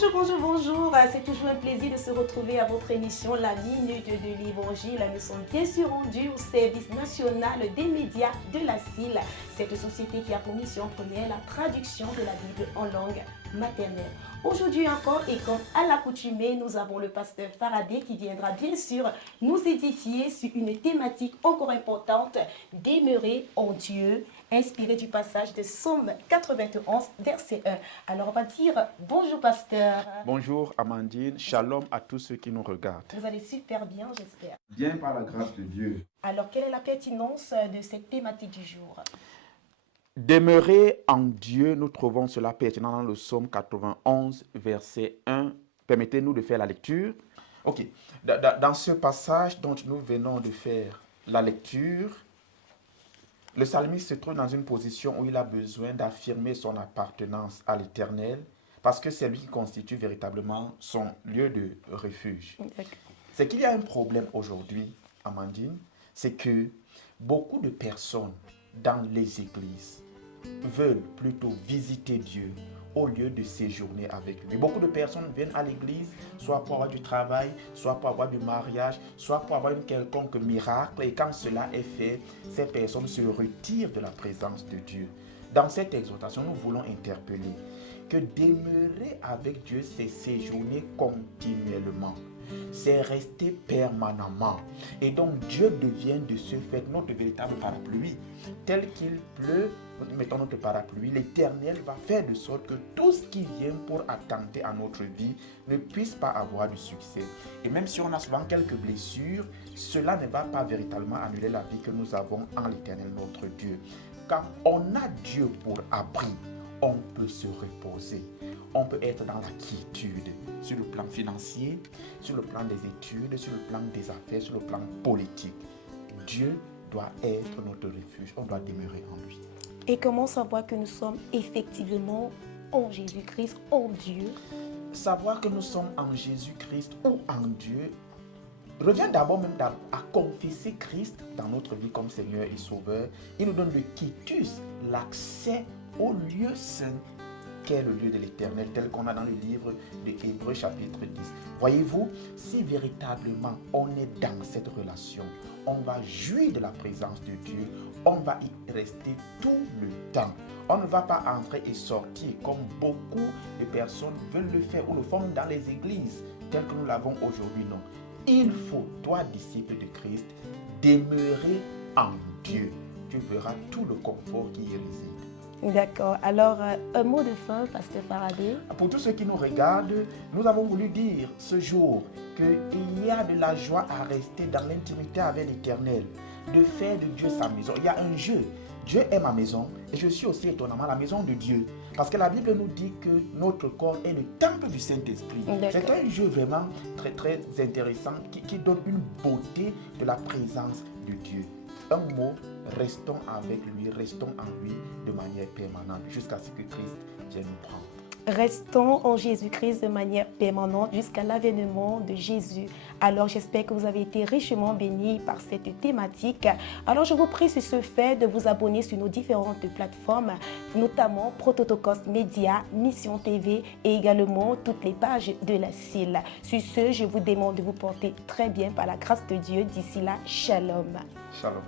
Bonjour, bonjour, bonjour. C'est toujours un plaisir de se retrouver à votre émission La Minute de l'Évangile. Nous sommes bien sûr rendus au service national des médias de la CIL, cette société qui a pour mission première la traduction de la Bible en langue maternelle. Aujourd'hui encore, et comme à l'accoutumée, nous avons le pasteur Faraday qui viendra bien sûr nous édifier sur une thématique encore importante, demeurer en Dieu, inspiré du passage de Psaume 91, verset 1. Alors on va dire bonjour pasteur. Bonjour Amandine, shalom à tous ceux qui nous regardent. Vous allez super bien, j'espère. Bien par la grâce de Dieu. Alors quelle est la pertinence de cette thématique du jour? Demeurer en Dieu, nous trouvons cela pertinent dans le Psaume 91, verset 1. Permettez-nous de faire la lecture. Ok, dans ce passage dont nous venons de faire la lecture, le psalmiste se trouve dans une position où il a besoin d'affirmer son appartenance à l'Éternel parce que c'est lui qui constitue véritablement son lieu de refuge. C'est qu'il y a un problème aujourd'hui, Amandine, c'est que beaucoup de personnes dans les églises veulent plutôt visiter Dieu au lieu de séjourner avec lui. Beaucoup de personnes viennent à l'église soit pour avoir du travail, soit pour avoir du mariage, soit pour avoir une quelconque miracle. Et quand cela est fait, ces personnes se retirent de la présence de Dieu. Dans cette exhortation, nous voulons interpeller que demeurer avec Dieu, c'est séjourner continuellement. C'est rester permanemment. Et donc Dieu devient de ce fait notre véritable parapluie. Tel qu'il pleut, mettons notre parapluie, l'Éternel va faire de sorte que tout ce qui vient pour attenter à notre vie ne puisse pas avoir du succès. Et même si on a souvent quelques blessures, cela ne va pas véritablement annuler la vie que nous avons en l'Éternel notre Dieu. Quand on a Dieu pour abri, on peut se reposer. On peut être dans la quiétude sur le plan financier, sur le plan des études, sur le plan des affaires, sur le plan politique. Dieu doit être notre refuge. On doit demeurer en lui. Et comment savoir que nous sommes effectivement en Jésus-Christ, en Dieu? Savoir que nous sommes en Jésus-Christ ou en Dieu revient d'abord même à confesser Christ dans notre vie comme Seigneur et Sauveur. Il nous donne le quitus, l'accès au lieu saint qu'est le lieu de l'Éternel, tel qu'on a dans le livre de Hébreux chapitre 10. Voyez-vous, si véritablement on est dans cette relation, on va jouir de la présence de Dieu, on va y rester tout le temps. On ne va pas entrer et sortir comme beaucoup de personnes veulent le faire ou le font dans les églises, telles que nous l'avons aujourd'hui, non. Il faut, toi, disciple de Christ, demeurer en Dieu. Tu verras tout le confort qui y réside. D'accord. Alors, un mot de fin, pasteur Faraday. Pour tous ceux qui nous regardent, nous avons voulu dire ce jour qu'il y a de la joie à rester dans l'intimité avec l'Éternel, de faire de Dieu sa maison. Il y a un jeu. Dieu est ma maison et je suis aussi étonnamment la maison de Dieu. Parce que la Bible nous dit que notre corps est le temple du Saint-Esprit. C'est un jeu vraiment très très intéressant qui donne une beauté de la présence de Dieu. Un mot, restons avec lui, restons en lui de manière permanente jusqu'à ce que Christ vienne nous prendre. Restons en Jésus-Christ de manière permanente jusqu'à l'avènement de Jésus. Alors j'espère que vous avez été richement bénis par cette thématique. Alors je vous prie sur ce fait de vous abonner sur nos différentes plateformes, notamment Prototokos Média, Mission TV et également toutes les pages de la CIL. Sur ce, je vous demande de vous porter très bien par la grâce de Dieu. D'ici là, shalom. Shalom.